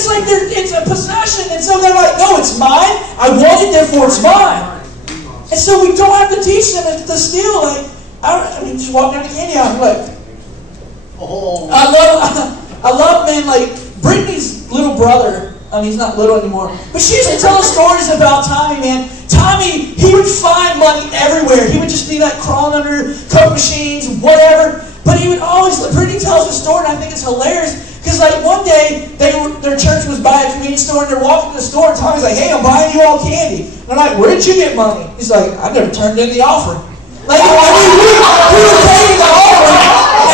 it's like it's a possession. And so they're like, no, it's mine. I want it, therefore it's mine. And so we don't have to teach them to steal. Like, I mean, just walk down the candy aisle and like, I love, man, like, Brittany's little brother, I mean, he's not little anymore, but she used to tell us stories about Tommy, man. Tommy, he would find money everywhere. He would just be like crawling under Coke machines, whatever. But he would always, Brittany tells a story, and I think it's hilarious, because like one day, their church was by a convenience store, and they're walking to the store, and Tommy's like, hey, I'm buying you all candy. And they're like, where did you get money? He's like, I never turned in the offering. Like, I mean, we were taking the offering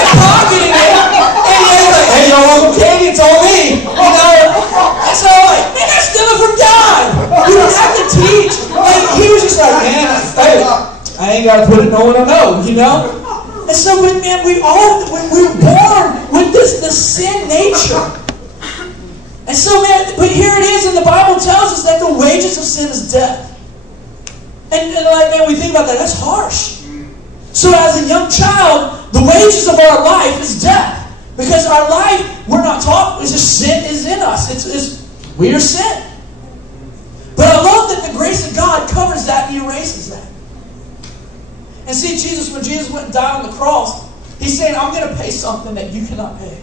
and pocketing it, and he's like, hey, y'all want some candy? It's all me. You know? And so I'm like, man, that's stealing from God. You don't have to teach. Like, he was just like, man, hey, I ain't got to put it no one will know, you know? And so, man, we're born with this sin nature. And so, man, but here it is, and the Bible tells us that the wages of sin is death. And like, man, we think about that, that's harsh. So as a young child, the wages of our life is death. Because our life, we're not taught, it's just sin is in us. We are sin. But I love that the grace of God covers that and erases that. And see, when Jesus went and died on the cross, He's saying, I'm going to pay something that you cannot pay.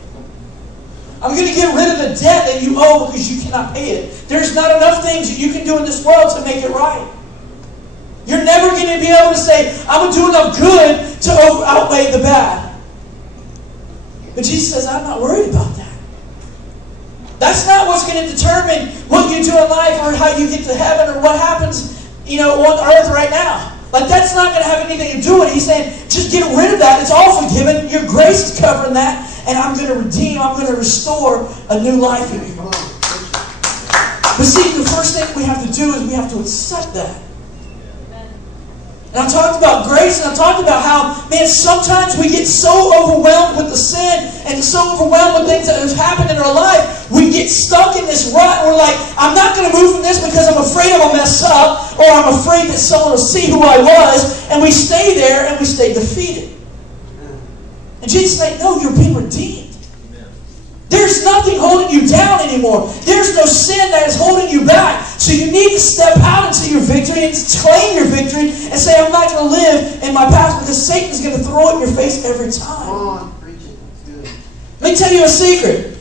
I'm going to get rid of the debt that you owe because you cannot pay it. There's not enough things that you can do in this world to make it right. You're never going to be able to say, I'm going to do enough good to outweigh the bad. But Jesus says, I'm not worried about that. That's not what's going to determine what you do in life or how you get to heaven or what happens, on earth right now. Like, that's not going to have anything to do with it. He's saying, just get rid of that. It's all forgiven. Your grace is covering that. And I'm going to redeem, I'm going to restore a new life in you. But see, the first thing we have to do is we have to accept that. And I talked about grace, and I talked about how, man, sometimes we get so overwhelmed with the sin and so overwhelmed with things that have happened in our life, we get stuck in this rut. We're like, I'm not going to move from this because I'm afraid I'm going to mess up, or I'm afraid that someone will see who I was, and we stay there and we stay defeated. And Jesus is like, no, you're being redeemed. There's nothing holding you down anymore. There's no sin that is holding you back. So you need to step out into your victory and claim your victory and say, I'm not going to live in my past because Satan is going to throw it in your face every time. Oh, preach it. That's good. Let me tell you a secret.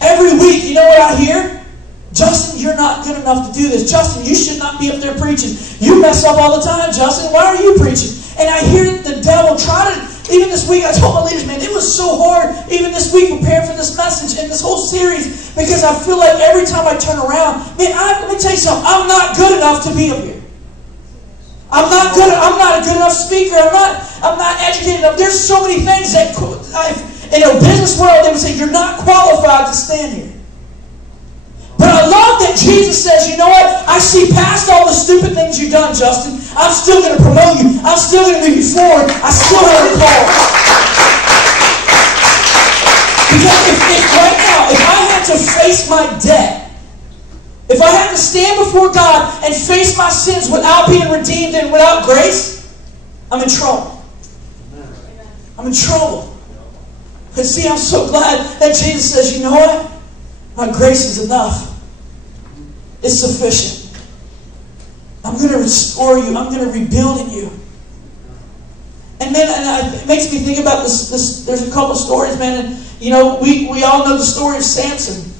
Every week, you know what I hear? Justin, you're not good enough to do this. Justin, you should not be up there preaching. You mess up all the time, Justin. Why are you preaching? And I hear the devil try to... Even this week, I told my leaders, man, it was so hard, even this week, preparing for this message and this whole series, because I feel like every time I turn around, man, let me tell you something, I'm not good enough to be up here. I'm not a good enough speaker. I'm not educated enough. There's so many things that, in a business world, they would say, you're not qualified to stand here. But I love that Jesus says, you know what? I see past all the stupid things you've done, Justin. I'm still going to promote you. I'm still going to move you forward. I still have a call. Because if right now, if I had to face my debt, if I had to stand before God and face my sins without being redeemed and without grace, I'm in trouble. I'm in trouble. And see, I'm so glad that Jesus says, you know what? My grace is enough. It's sufficient. I'm going to restore you. I'm going to rebuild in you. And man, it makes me think about this. There's a couple stories, man. And we all know the story of Samson.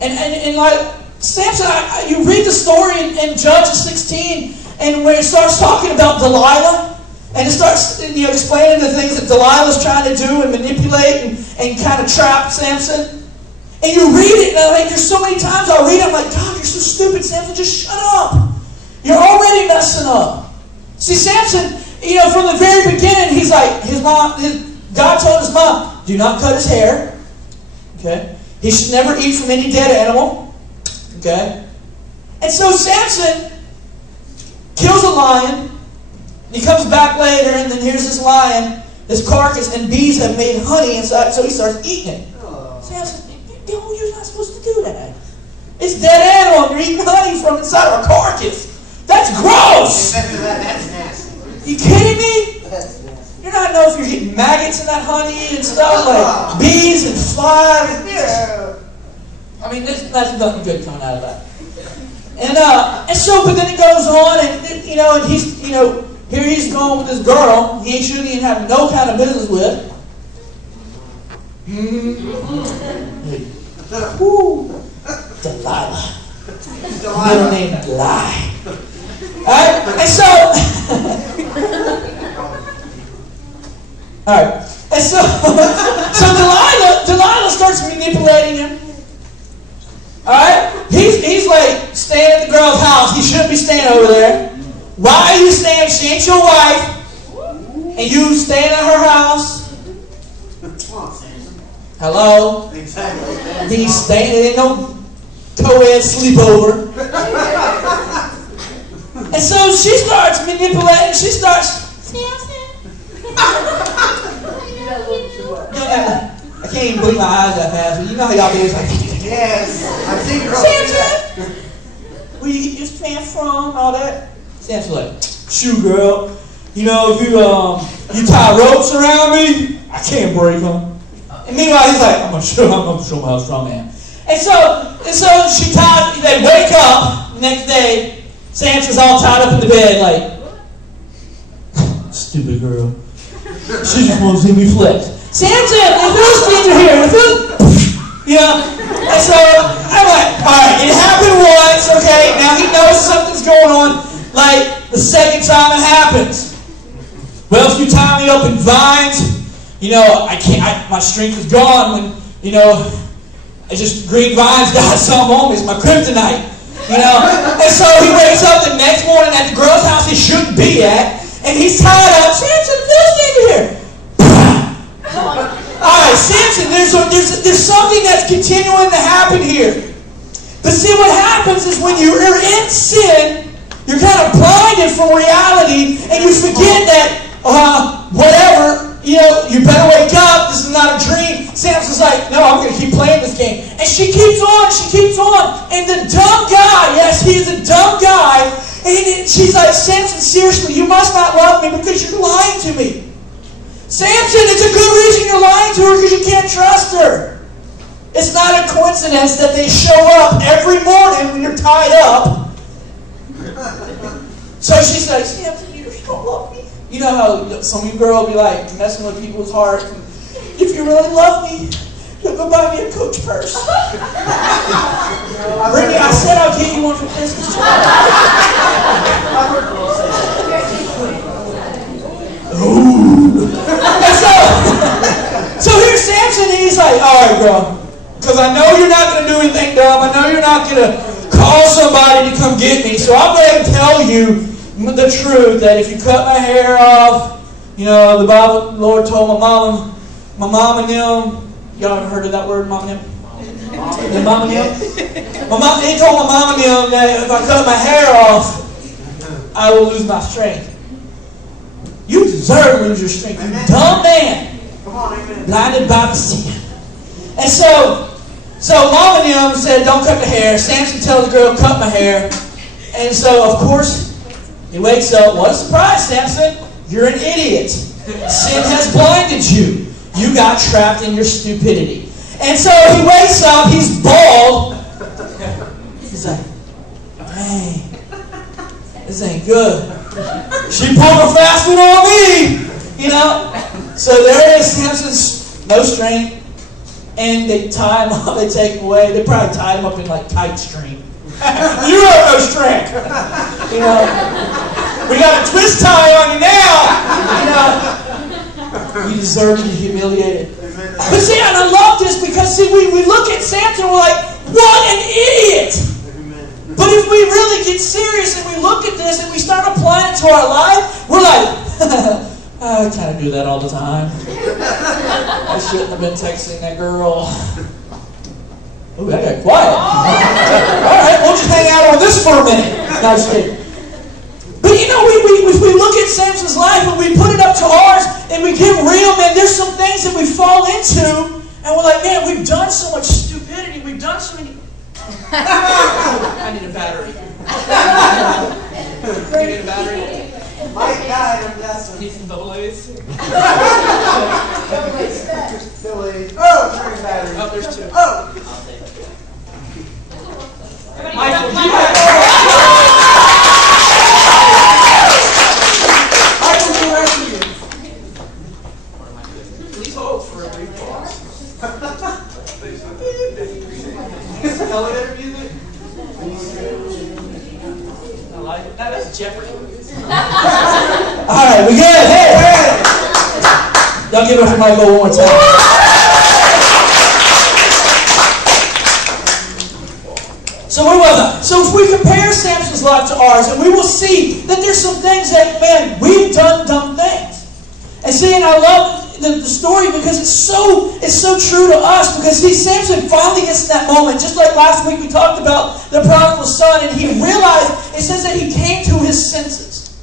And like Samson, you read the story in Judges 16, and where it starts talking about Delilah, and it starts explaining the things that Delilah's trying to do and manipulate and kind of trap Samson. And you read it, and there's so many times I'll read it, I'm like, God, you're so stupid, Samson, just shut up. You're already messing up. See, Samson, from the very beginning, he's like, God told his mom, do not cut his hair. Okay? He should never eat from any dead animal. Okay? And so Samson kills a lion, and he comes back later, and then here's this lion, this carcass, and bees have made honey inside, so he starts eating it. Samson, you're not supposed to do that. It's dead animal. You're eating honey from inside of a carcass. That's gross. That's nasty. You kidding me? That's nasty. You're not know if you're getting maggots in that honey and stuff like bees and flies. I mean, that's nothing good coming out of that. And so, but then it goes on, and he's, here he's going with this girl he shouldn't even have no kind of business with. Woo, Delilah. Middle name Lie. Alright, and so, alright, and so Delilah starts manipulating him. Alright, he's like staying at the girl's house. He shouldn't be staying over there. Why are you staying? She ain't your wife, and you staying at her house. Hello? Exactly. He's staying, it ain't no co-ed sleepover. And so she starts manipulating, she starts, I can't even blink my eyes that fast, but you know how y'all do it. Like, yes, I've seen girls do that. Where you get your pants from, all that? Sam's like, shoot, girl, if you tie ropes around me, I can't break them. And meanwhile, he's like, I'm gonna show him how strong I am. And so they wake up the next day, Samson's all tied up in the bed, like, stupid girl. She just wants to see me flex. Samson, the Philistines are here. And so I'm like, all right, it happened once, okay? Now he knows something's going on. Like the second time it happens. Well, if you tie me up in vines, I can't. My strength is gone when green vines got something on me. It's my kryptonite. And so he wakes up the next morning at the girl's house he shouldn't be at, and he's tied up. Samson, the Philistines are here. All right, Samson, there's something that's continuing to happen here. But see, what happens is when you're in sin, you're kind of blinded from reality, and you forget that whatever. You better wake up. This is not a dream. Samson's like, no, I'm going to keep playing this game. And she keeps on. And the dumb guy, yes, he is a dumb guy. And she's like, Samson, seriously, you must not love me because you're lying to me. Samson, it's a good reason you're lying to her because you can't trust her. It's not a coincidence that they show up every morning when you're tied up. So she's like, Samson, you don't love me. You know how some of you girls be like messing with people's hearts. If you really love me, you'll go buy me a Coach purse. Brittany, I said I'll get you one for Christmas. Ooh. So here's Samson, and he's like, all right, girl, because I know you're not going to do anything dumb. I know you're not going to call somebody to come get me. So I'll go ahead and tell you the truth that if you cut my hair off, the Bible, the Lord told my mom and them, y'all ever heard of that word, mom and them? He told my mom and them that if I cut my hair off, I will lose my strength. You deserve to lose your strength, you dumb man. Come on, amen. Blinded by the sin. And so mom and them said, don't cut the hair. Samson tells the girl, cut my hair. And so, of course, he wakes up. What a surprise, Samson. You're an idiot. Sin has blinded you. You got trapped in your stupidity. And so he wakes up. He's bald. He's like, hey, this ain't good. She pulled a fast one on me. So there it is. Samson's no strength. And they tie him up. They take him away. They probably tied him up in like kite string. You have no strength. We got a twist tie on you now. You deserve to be humiliated. But see, and I love this because see, we look at Samson and we're like, what an idiot. But if we really get serious and we look at this and we start applying it to our life, we're like, I kind of do that all the time. I shouldn't have been texting that girl. Ooh, I got quiet. All right, we'll just hang out on this for a minute. No, just kidding. But we look at Samson's life and we put it up to ours and we get real, man. There's some things that we fall into and we're like, man, we've done so much stupidity. We've done so many. I need a battery. You need a battery? My God, I'm guessing. Need some double A's? Double A's. Oh, there's battery. Oh, there's two. Oh. Elevator music? I like it. That's Jeopardy. Alright, we good? Hey! Y'all give it for Michael one more time. So where was I? So if we compare Samson's life to ours, and we will see that there's some things that, man, we've done dumb things. And see, and I love the story because it's so true to us. Because see, Samson finally gets to that moment, just like last week we talked about the prodigal son, and he realized, it says that he came to his senses.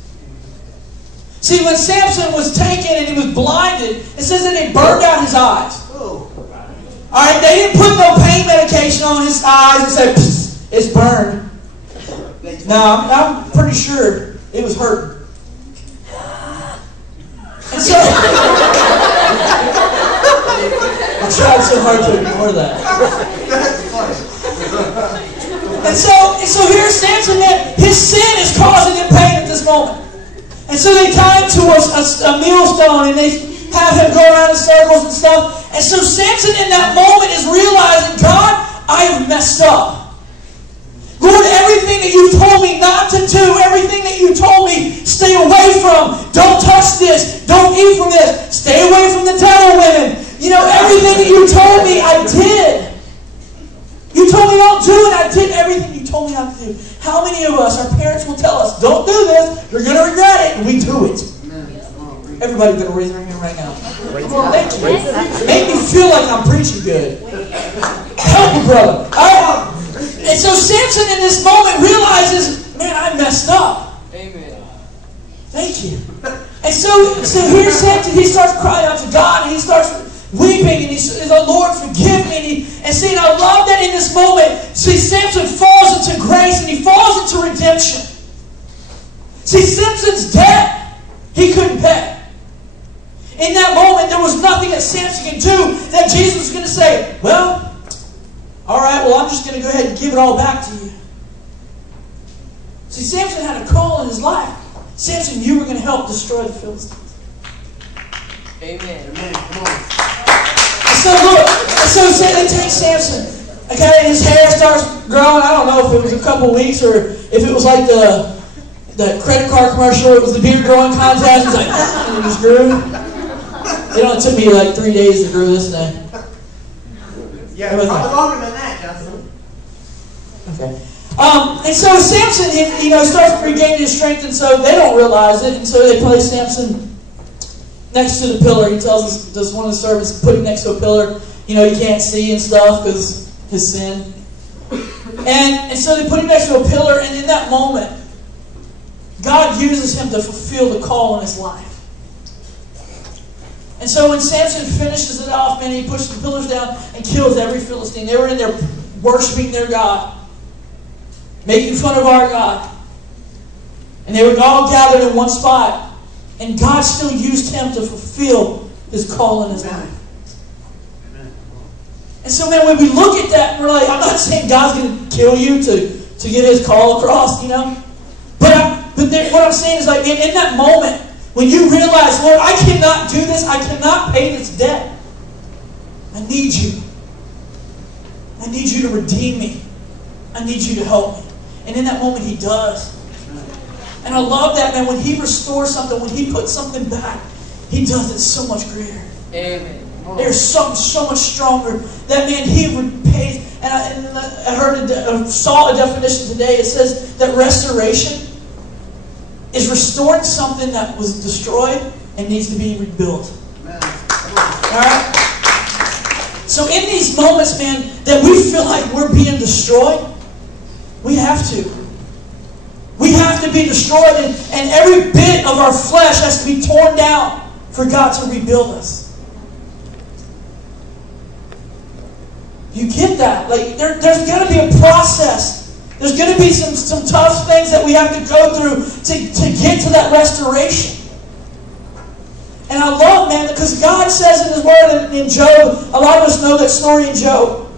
See, when Samson was taken and he was blinded, it says that they burned out his eyes. Alright, they didn't put no pain medication on his eyes and say, psst, it's burned. No, I'm pretty sure it was hurting. And so, I tried so hard to ignore that. And so here's Samson, man, his sin is causing him pain at this moment. And so they tie him to a millstone and they have him go around in circles and stuff. And so Samson in that moment is realizing, God, I have messed up. Lord, everything that you've told me not to do, everything that you told me, stay away from. Don't touch this. Don't eat from this. Stay away from the devil women. You know, everything that you told me, I did. You told me don't do it. I did everything you told me not to do. How many of us, our parents will tell us, don't do this. You're going to regret it. And we do it. Everybody better raise their hand right now. Thank you. Make me feel like I'm preaching good. Help me, brother. And so Samson in this moment realizes, man, I messed up. Amen. Thank you. And so here's Samson, he starts crying out to God, and he starts weeping, and he says, oh, Lord, forgive me. And see, and I love that in this moment, see, Samson falls into grace, and he falls into redemption. See, Samson's debt, he couldn't pay. In that moment, there was nothing that Samson could do that Jesus was going to say, well, all right, well, I'm just going to go ahead and give it all back to you. See, Samson had a call in his life. Samson, you were going to help destroy the Philistines. Amen. Amen. Come on. So look, so they take Samson, okay, and his hair starts growing. I don't know if it was a couple weeks or if it was like the credit card commercial. It was the beard growing contest. It's like, and it just grew. It only took me like 3 days to grow this thing. Yeah, probably longer than that, Justin. Okay. And so Samson, starts regaining his strength, and so they don't realize it, and so they place Samson next to the pillar. He tells us, one of the servants, put him next to a pillar. You know, he can't see and stuff because his sin. And so they put him next to a pillar, and in that moment, God uses him to fulfill the call in his life. And so when Samson finishes it off, man, he pushes the pillars down and kills every Philistine. They were in there worshiping their God, making fun of our God. And they were all gathered in one spot. And God still used him to fulfill his call in his life. And so, man, when we look at that, we're like, I'm not saying God's going to kill you to get his call across, you know. But what I'm saying is, like, in that moment, when you realize, Lord, I cannot do this. I cannot pay this debt. I need you. I need you to redeem me. I need you to help me. And in that moment, he does. And I love that, man. When he restores something, when he puts something back, he does it so much greater. Amen. There's something so much stronger. That, man, he repays. And I saw a definition today. It says that restoration is restoring something that was destroyed and needs to be rebuilt. Alright? So in these moments, man, that we feel like we're being destroyed, we have to. We have to be destroyed, and every bit of our flesh has to be torn down for God to rebuild us. You get that? Like there's got to be a process. There's going to be some tough things that we have to go through to get to that restoration. And I love, man, because God says in His Word in Job, a lot of us know that story in Job.